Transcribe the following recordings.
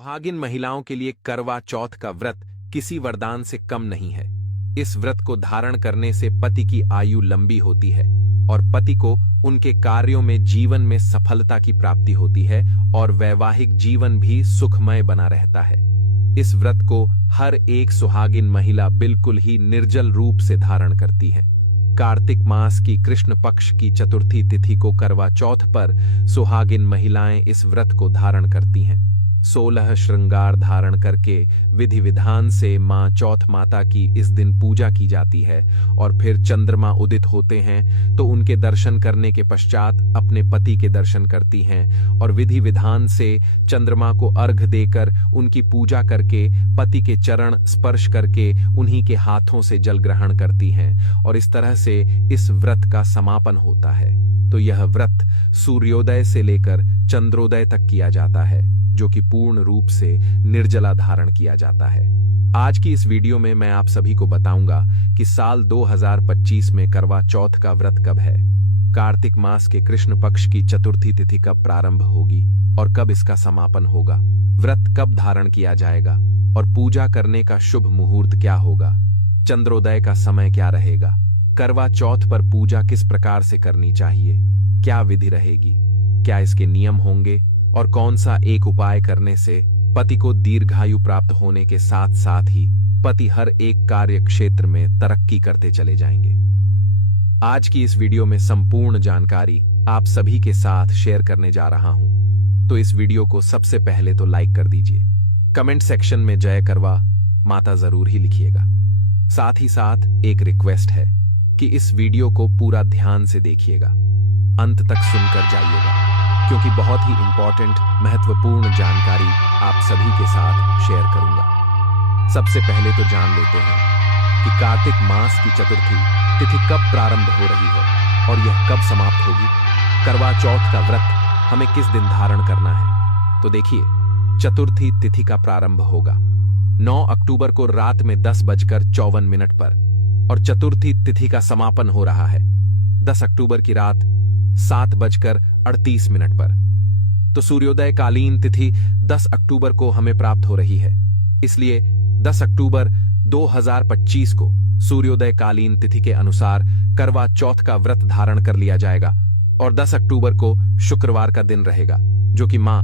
सुहागिन महिलाओं के लिए करवा चौथ का व्रत किसी वरदान से कम नहीं है। इस व्रत को धारण करने से पति की आयु लंबी होती है और पति को उनके कार्यों में जीवन में सफलता की प्राप्ति होती है और वैवाहिक जीवन भी सुखमय बना रहता है। इस व्रत को हर एक सुहागिन महिला बिल्कुल ही निर्जल रूप से धारण करती है। कार्तिक मास की कृष्ण पक्ष की चतुर्थी तिथि को करवा चौथ पर सुहागिन महिलाएं इस व्रत को धारण करती हैं। 16 श्रृंगार धारण करके विधि विधान से मां चौथ माता की इस दिन पूजा की जाती है और फिर चंद्रमा उदित होते हैं तो उनके दर्शन करने के पश्चात अपने पति के दर्शन करती हैं और विधि विधान से चंद्रमा को अर्घ देकर उनकी पूजा करके पति के चरण स्पर्श करके उन्हीं के हाथों से जल ग्रहण करती हैं और इस तरह से इस व्रत का समापन होता है। तो यह व्रत सूर्योदय से लेकर चंद्रोदय तक किया जाता है, जो कि पूर्ण रूप से निर्जला धारण किया जाता है। आज की इस वीडियो में मैं आप सभी को बताऊंगा कि साल 2025 में करवा चौथ का व्रत कब है, कार्तिक मास के कृष्ण पक्ष की चतुर्थी तिथि कब प्रारंभ होगी और कब इसका समापन होगा, व्रत कब धारण किया जाएगा और पूजा करने का शुभ मुहूर्त क्या होगा, चंद्रोदय का समय क्या रहेगा, करवा चौथ पर पूजा किस प्रकार से करनी चाहिए, क्या विधि रहेगी, क्या इसके नियम होंगे और कौन सा एक उपाय करने से पति को दीर्घायु प्राप्त होने के साथ साथ ही पति हर एक कार्य क्षेत्र में तरक्की करते चले जाएंगे। आज की इस वीडियो में संपूर्ण जानकारी आप सभी के साथ शेयर करने जा रहा हूं, तो इस वीडियो को सबसे पहले तो लाइक कर दीजिए। कमेंट सेक्शन में जय करवा माता जरूर ही लिखिएगा। साथ ही साथ एक रिक्वेस्ट है कि इस वीडियो को पूरा ध्यान से देखिएगा, अंत तक सुनकर जाइएगा, क्योंकि बहुत ही इंपॉर्टेंट महत्वपूर्ण जानकारी आप सभी के साथ शेयर करूंगा। सबसे पहले तो जान लेते हैं कि कार्तिक मास की चतुर्थी तिथि कब प्रारंभ हो रही है और यह कब समाप्त होगी। करवा चौथ का व्रत हमें किस दिन धारण करना है, तो देखिए, चतुर्थी तिथि का प्रारंभ होगा 9 अक्टूबर को रात में 10:54 पर और चतुर्थी तिथि का समापन हो रहा है 10 अक्टूबर की रात 7:38 पर। तो सूर्योदय कालीन तिथि 10 अक्टूबर को हमें प्राप्त हो रही है, इसलिए 10 अक्टूबर 2025 को सूर्योदय कालीन तिथि के अनुसार करवा चौथ का व्रत धारण कर लिया जाएगा और 10 अक्टूबर को शुक्रवार का दिन रहेगा, जो कि मां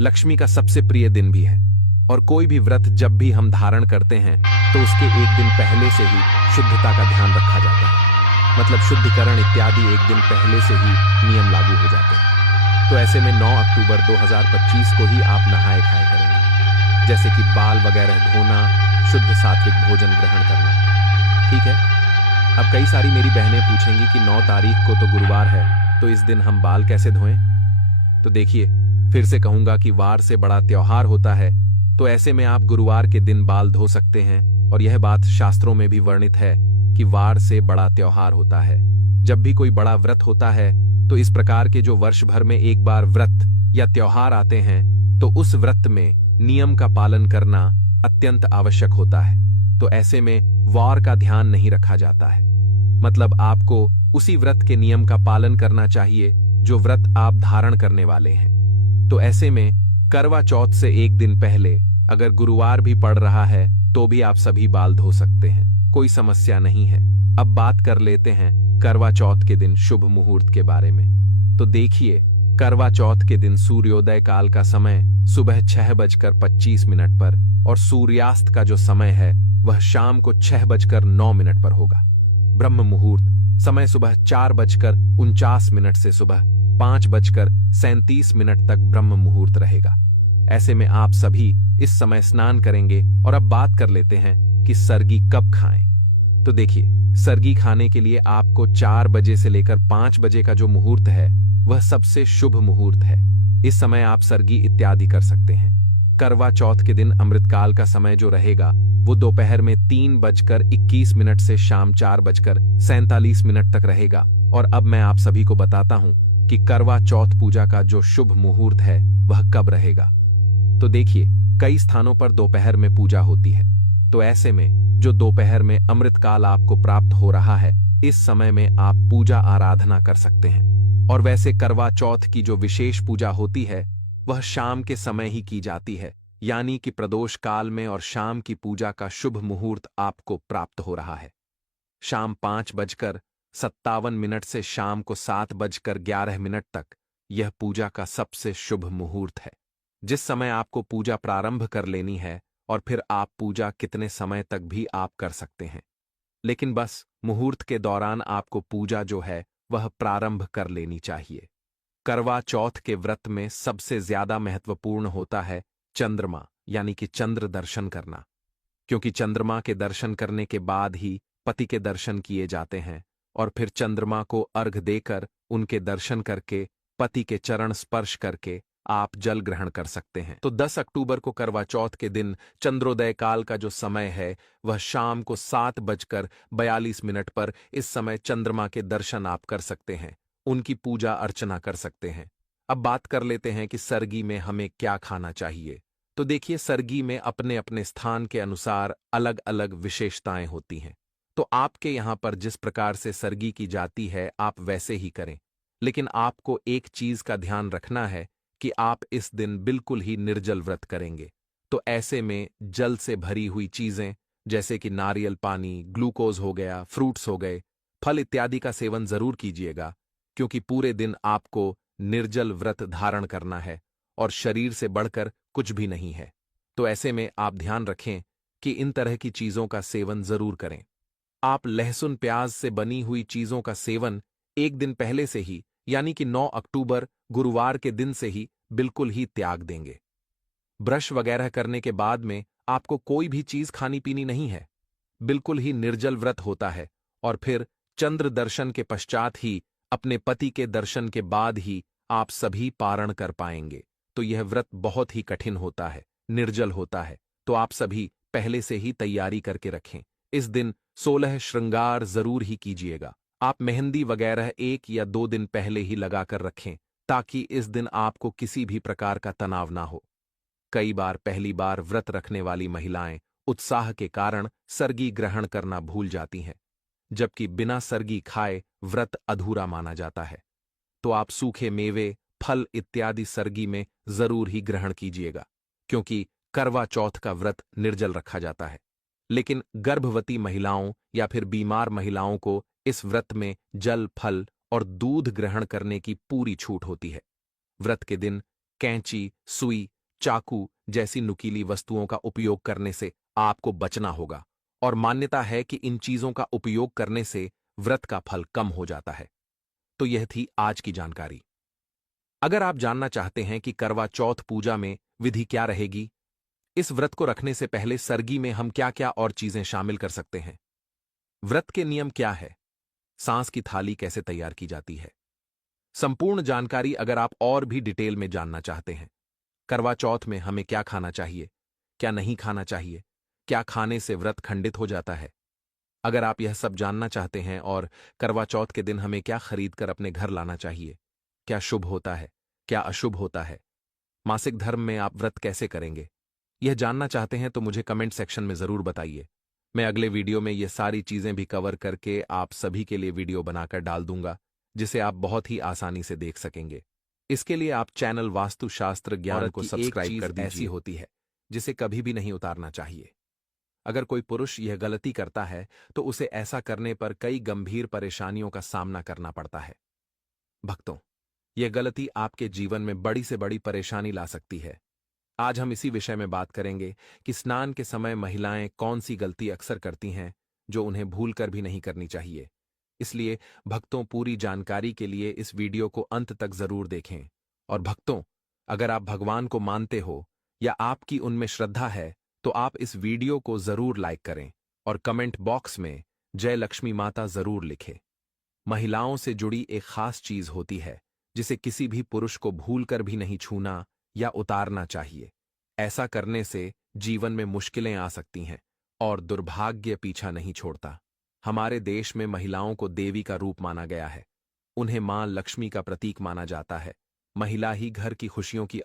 लक्ष्मी का सबसे प्रिय दिन भी है। और कोई भी व्रत जब भी हम धारण करते हैं तो उसके एक दिन पहले से ही शुद्धता का ध्यान रखा जाता है, मतलब शुद्धिकरण इत्यादि एक दिन पहले से ही नियम लागू हो जाते हैं। तो ऐसे में 9 अक्टूबर 2025 को ही आप नहाए खाए करेंगे, जैसे कि बाल वगैरह धोना, शुद्ध सात्विक भोजन ग्रहण करना। ठीक है। अब कई सारी मेरी बहनें पूछेंगी कि 9 तारीख को तो गुरुवार है, तो इस दिन हम बाल कैसे धोएं। तो देखिए, फिर से कहूंगा कि वार से बड़ा त्योहार होता है, तो ऐसे में आप गुरुवार के दिन बाल धो सकते हैं और यह बात शास्त्रों में भी वर्णित है कि वार से बड़ा त्योहार होता है। जब भी कोई बड़ा व्रत होता है तो इस प्रकार के जो वर्ष भर में एक बार व्रत या त्योहार आते हैं तो उस व्रत में नियम का पालन करना अत्यंत आवश्यक होता है। तो ऐसे में वार का ध्यान नहीं रखा जाता है, मतलब आपको उसी व्रत के नियम का पालन करना चाहिए जो व्रत आप धारण करने वाले हैं। तो ऐसे में करवा चौथ से एक दिन पहले अगर गुरुवार भी पड़ रहा है तो भी आप सभी बाल धो सकते हैं, कोई समस्या नहीं है। अब बात कर लेते हैं करवा चौथ के दिन शुभ मुहूर्त के बारे में। तो देखिए, करवा चौथ के दिन सूर्योदय काल का समय सुबह 6:25 पर और सूर्यास्त का जो समय है वह शाम को 6:09 पर होगा। ब्रह्म मुहूर्त समय सुबह 4:49 से सुबह 5:37 तक ब्रह्म मुहूर्त रहेगा। ऐसे में आप सभी इस समय स्नान करेंगे। और अब बात कर लेते हैं कि सरगी कब खाएं। तो देखिए, सरगी खाने के लिए आपको 4 बजे से लेकर 5 बजे का जो मुहूर्त है वह सबसे शुभ मुहूर्त है। इस समय आप सरगी इत्यादि कर सकते हैं। करवा चौथ के दिन अमृतकाल का समय जो रहेगा वो दोपहर में 3:21 से शाम 4:47 तक रहेगा। और अब मैं आप सभी को बताता हूं कि करवा चौथ पूजा का जो शुभ मुहूर्त है वह कब रहेगा। तो देखिए, कई स्थानों पर दोपहर में पूजा होती है, तो ऐसे में जो दोपहर में अमृतकाल आपको प्राप्त हो रहा है, इस समय में आप पूजा आराधना कर सकते हैं। और वैसे करवा चौथ की जो विशेष पूजा होती है वह शाम के समय ही की जाती है, यानी कि प्रदोष काल में और शाम की पूजा का शुभ मुहूर्त आपको प्राप्त हो रहा है। शाम 5:57 से शाम को 7:11 तक यह पूजा का सबसे शुभ मुहूर्त है, जिस समय आपको पूजा प्रारंभ कर लेनी है, और फिर आप पूजा कितने समय तक भी आप कर सकते हैं। लेकिन बस मुहूर्त के दौरान आपको पूजा जो है वह प्रारंभ कर लेनी चाहिए। करवा चौथ के व्रत में सबसे ज्यादा महत्वपूर्ण होता है चंद्रमा यानी कि चंद्र दर्शन करना, क्योंकि चंद्रमा के दर्शन करने के बाद ही पति के दर्शन किए जाते हैं, और फिर चंद्रमा को अर्घ देकर उनके दर्शन करके पति के चरण स्पर्श करके आप जल ग्रहण कर सकते हैं। तो 10 अक्टूबर को करवा चौथ के दिन चंद्रोदय काल का जो समय है वह शाम को 7:42 पर इस समय चंद्रमा के दर्शन आप कर सकते हैं, उनकी पूजा अर्चना कर सकते हैं। अब बात कर लेते हैं कि सरगी में हमें क्या खाना चाहिए। तो देखिए, सरगी में अपने अपने स्थान के अनुसार अलग अलग विशेषताएं होती हैं। तो आपके यहां पर जिस प्रकार से सरगी की जाती है आप वैसे ही करें, लेकिन आपको एक चीज का ध्यान रखना है कि आप इस दिन बिल्कुल ही निर्जल व्रत करेंगे। तो ऐसे में जल से भरी हुई चीजें जैसे कि नारियल पानी, ग्लूकोज हो गया, फ्रूट्स हो गए, फल इत्यादि का सेवन जरूर कीजिएगा, क्योंकि पूरे दिन आपको निर्जल व्रत धारण करना है और शरीर से बढ़कर कुछ भी नहीं है। तो ऐसे में आप ध्यान रखें कि इन तरह की चीजों का सेवन जरूर करें। आप लहसुन प्याज से बनी हुई चीजों का सेवन एक दिन पहले से ही यानी कि 9 अक्टूबर गुरुवार के दिन से ही बिल्कुल ही त्याग देंगे। ब्रश वगैरह करने के बाद में आपको कोई भी चीज खानी पीनी नहीं है, बिल्कुल ही निर्जल व्रत होता है, और फिर चंद्र दर्शन के पश्चात ही अपने पति के दर्शन के बाद ही आप सभी पारण कर पाएंगे। तो यह व्रत बहुत ही कठिन होता है, निर्जल होता है, तो आप सभी पहले से ही तैयारी करके रखें। इस दिन 16 श्रृंगार जरूर ही कीजिएगा। आप मेहंदी वगैरह 1 या 2 दिन पहले ही लगाकर रखें, ताकि इस दिन आपको किसी भी प्रकार का तनाव ना हो। कई बार पहली बार व्रत रखने वाली महिलाएं उत्साह के कारण सरगी ग्रहण करना भूल जाती हैं, जबकि बिना सरगी खाए व्रत अधूरा माना जाता है। तो आप सूखे मेवे, फल इत्यादि सरगी में जरूर ही ग्रहण कीजिएगा, क्योंकि करवा चौथ का व्रत निर्जल रखा जाता है। लेकिन गर्भवती महिलाओं या फिर बीमार महिलाओं को इस व्रत में जल, फल और दूध ग्रहण करने की पूरी छूट होती है। व्रत के दिन कैंची, सुई, चाकू जैसी नुकीली वस्तुओं का उपयोग करने से आपको बचना होगा, और मान्यता है कि इन चीजों का उपयोग करने से व्रत का फल कम हो जाता है। तो यह थी आज की जानकारी। अगर आप जानना चाहते हैं कि करवा चौथ पूजा में विधि क्या रहेगी, इस व्रत को रखने से पहले सरगी में हम क्या क्या और चीजें शामिल कर सकते हैं, व्रत के नियम क्या है, सांस की थाली कैसे तैयार की जाती है, संपूर्ण जानकारी अगर आप और भी डिटेल में जानना चाहते हैं, करवा चौथ में हमें क्या खाना चाहिए, क्या नहीं खाना चाहिए, क्या खाने से व्रत खंडित हो जाता है, अगर आप यह सब जानना चाहते हैं, और करवा चौथ के दिन हमें क्या खरीदकर अपने घर लाना चाहिए, क्या शुभ होता है, क्या अशुभ होता है, मासिक धर्म में आप व्रत कैसे करेंगे, यह जानना चाहते हैं तो मुझे कमेंट सेक्शन में जरूर बताइए। मैं अगले वीडियो में ये सारी चीजें भी कवर करके आप सभी के लिए वीडियो बनाकर डाल दूंगा, जिसे आप बहुत ही आसानी से देख सकेंगे। इसके लिए आप चैनल वास्तुशास्त्र ज्ञान को सब्सक्राइब कर दीजिए। ऐसी होती है जिसे कभी भी नहीं उतारना चाहिए। अगर कोई पुरुष यह गलती करता है तो उसे ऐसा करने पर कई गंभीर परेशानियों का सामना करना पड़ता है। भक्तों, यह गलती आपके जीवन में बड़ी से बड़ी परेशानी ला सकती है। आज हम इसी विषय में बात करेंगे कि स्नान के समय महिलाएं कौन सी गलती अक्सर करती हैं जो उन्हें भूलकर भी नहीं करनी चाहिए। इसलिए भक्तों, पूरी जानकारी के लिए इस वीडियो को अंत तक जरूर देखें। और भक्तों, अगर आप भगवान को मानते हो या आपकी उनमें श्रद्धा है तो आप इस वीडियो को जरूर लाइक करें और कमेंट बॉक्स में जय लक्ष्मी माता जरूर लिखें। महिलाओं से जुड़ी एक खास चीज होती है जिसे किसी भी पुरुष को भूलकर भी नहीं छूना या उतारना चाहिए। ऐसा करने से जीवन में मुश्किलें आ सकती हैं और दुर्भाग्य पीछा नहीं छोड़ता। हमारे देश में महिलाओं को देवी का रूप माना गया है। उन्हें मां लक्ष्मी का प्रतीक माना जाता है। महिला ही घर की खुशियों की